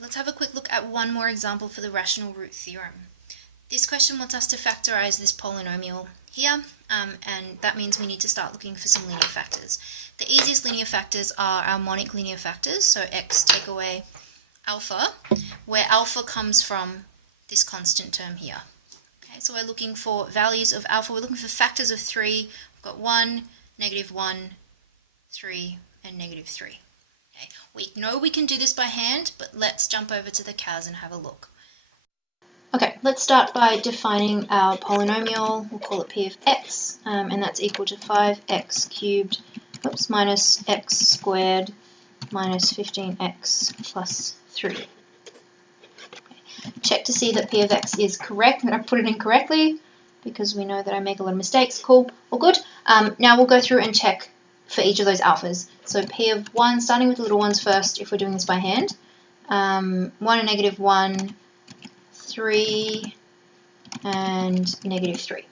let's have a quick look at one more example for the rational root theorem. This question wants us to factorize this polynomial here, and that means we need to start looking for some linear factors. The easiest linear factors are our monic linear factors, so x take away alpha, where alpha comes from this constant term here. Okay, so we're looking for values of alpha. We're looking for factors of 3. We've got 1, -1, 3, and -3. Okay, we know we can do this by hand, but let's jump over to the CAS and have a look. Okay, let's start by defining our polynomial. We'll call it p of x, and that's equal to 5x cubed minus x squared minus 15x plus 3. Okay. Check to see that p of x is correct, and I put it in correctly because we know that I make a lot of mistakes. Cool, all good. Now we'll go through and check for each of those alphas. So p of 1, starting with the little ones first if we're doing this by hand. 1 and -1, 3 and -3.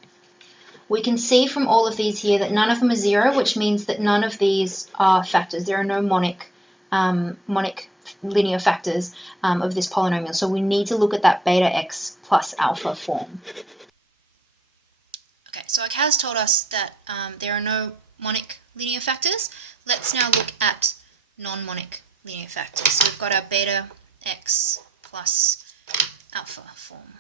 We can see from all of these here that none of them are 0, which means that none of these are factors. There are no monic linear factors of this polynomial. So we need to look at that beta x plus alpha form. Okay, so our CAS told us that there are no monic linear factors. Let's now look at non-monic linear factors. So we've got our beta x plus alpha form.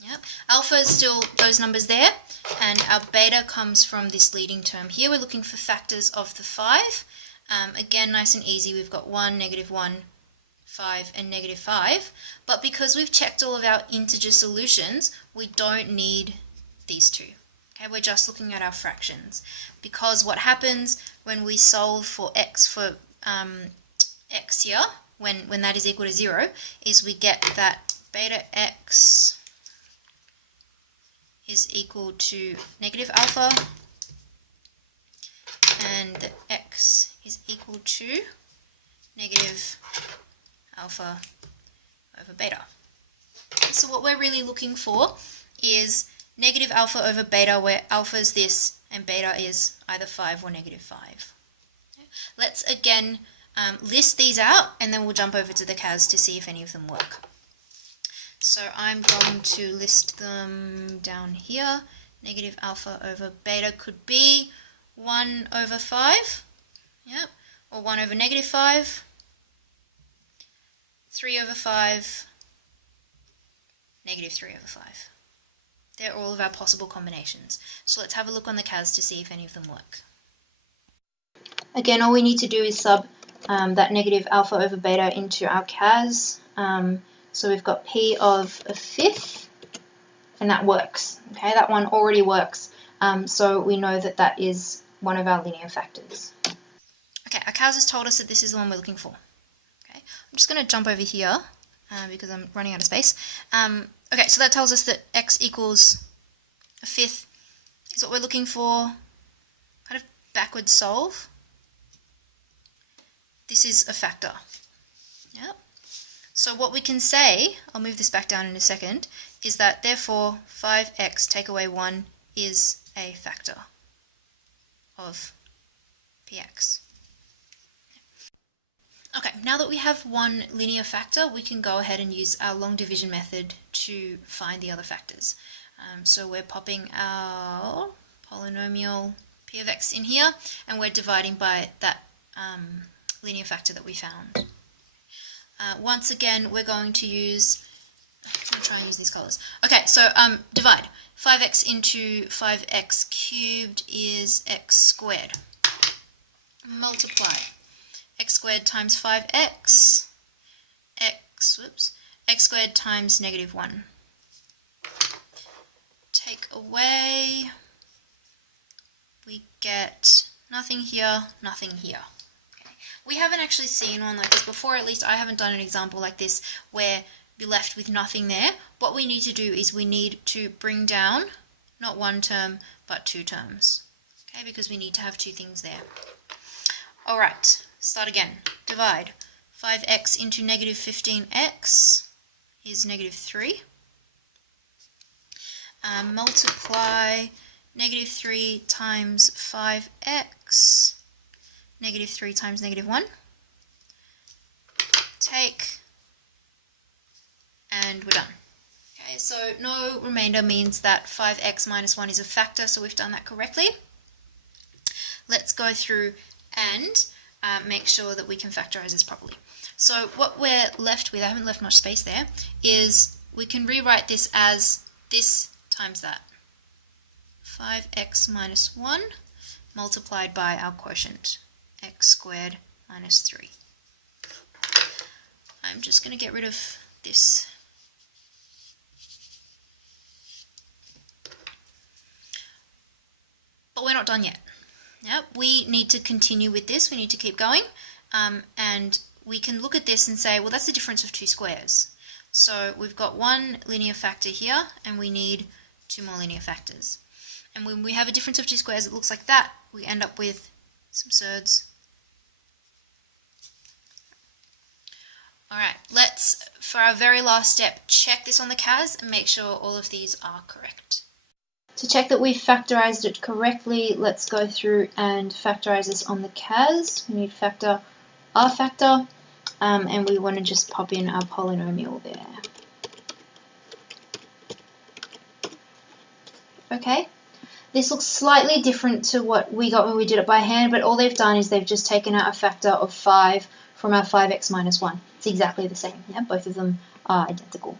Yep. Alpha is still those numbers there, and our beta comes from this leading term here. We're looking for factors of the 5. Again, nice and easy. We've got 1, -1, 5, and -5. But because we've checked all of our integer solutions, we don't need these two. Okay, we're just looking at our fractions. Because what happens when we solve for x x here, when that is equal to 0, is we get that beta x is equal to -alpha, and the x is equal to -alpha over beta. So what we're really looking for is -alpha over beta, where alpha is this and beta is either 5 or -5. Okay. Let's again list these out, and then we'll jump over to the CAS to see if any of them work. So I'm going to list them down here. -alpha over beta could be 1 over 5, yep, or 1 over -5, 3 over 5, -3 over 5. They're all of our possible combinations. So let's have a look on the CAS to see if any of them work. Again, all we need to do is sub that -alpha over beta into our CAS. So we've got p of a fifth, and that works. Okay, that one already works. So we know that that is one of our linear factors. Okay, our CAS has told us that this is the one we're looking for. Okay, I'm just going to jump over here because I'm running out of space. Okay, so that tells us that x equals a fifth is what we're looking for. Kind of backward solve. This is a factor. Yep. So what we can say, I'll move this back down in a second, is that therefore 5x take away 1 is a factor of px. Okay, now that we have one linear factor, we can go ahead and use our long division method to find the other factors. So we're popping our polynomial p of x in here, and we're dividing by that linear factor that we found. Once again, we're going to use, I'm going to try and use these colors. Okay, so divide. 5x into 5x cubed is x squared. Multiply. X squared times 5x, x squared times -1. Take away, we get nothing here, nothing here. Okay. We haven't actually seen one like this before, at least I haven't done an example like this where you're left with nothing there. What we need to do is we need to bring down not one term but two terms, okay, because we need to have two things there. Alright, start again. Divide. 5x into -15x is -3. Multiply -3 times 5x, -3 times -1. Take and we're done. Okay, so no remainder means that 5x minus 1 is a factor, so we've done that correctly. Let's go through and make sure that we can factorize this properly. So what we're left with, I haven't left much space there, is we can rewrite this as this times that. 5x minus 1 multiplied by our quotient, x squared minus 3. I'm just going to get rid of this. But we're not done yet. Yeah, we need to continue with this. We need to keep going. And we can look at this and say, well, that's the difference of two squares. So we've got one linear factor here, and we need two more linear factors. And when we have a difference of two squares that looks like that, we end up with some surds. Alright, let's, for our very last step, check this on the CAS and make sure all of these are correct. To check that we've factorized it correctly, let's go through and factorize this on the CAS. We need factor R factor, and we want to just pop in our polynomial there. Okay, this looks slightly different to what we got when we did it by hand, but all they've done is they've just taken out a factor of 5 from our 5x minus 1. It's exactly the same. Yeah, both of them are identical.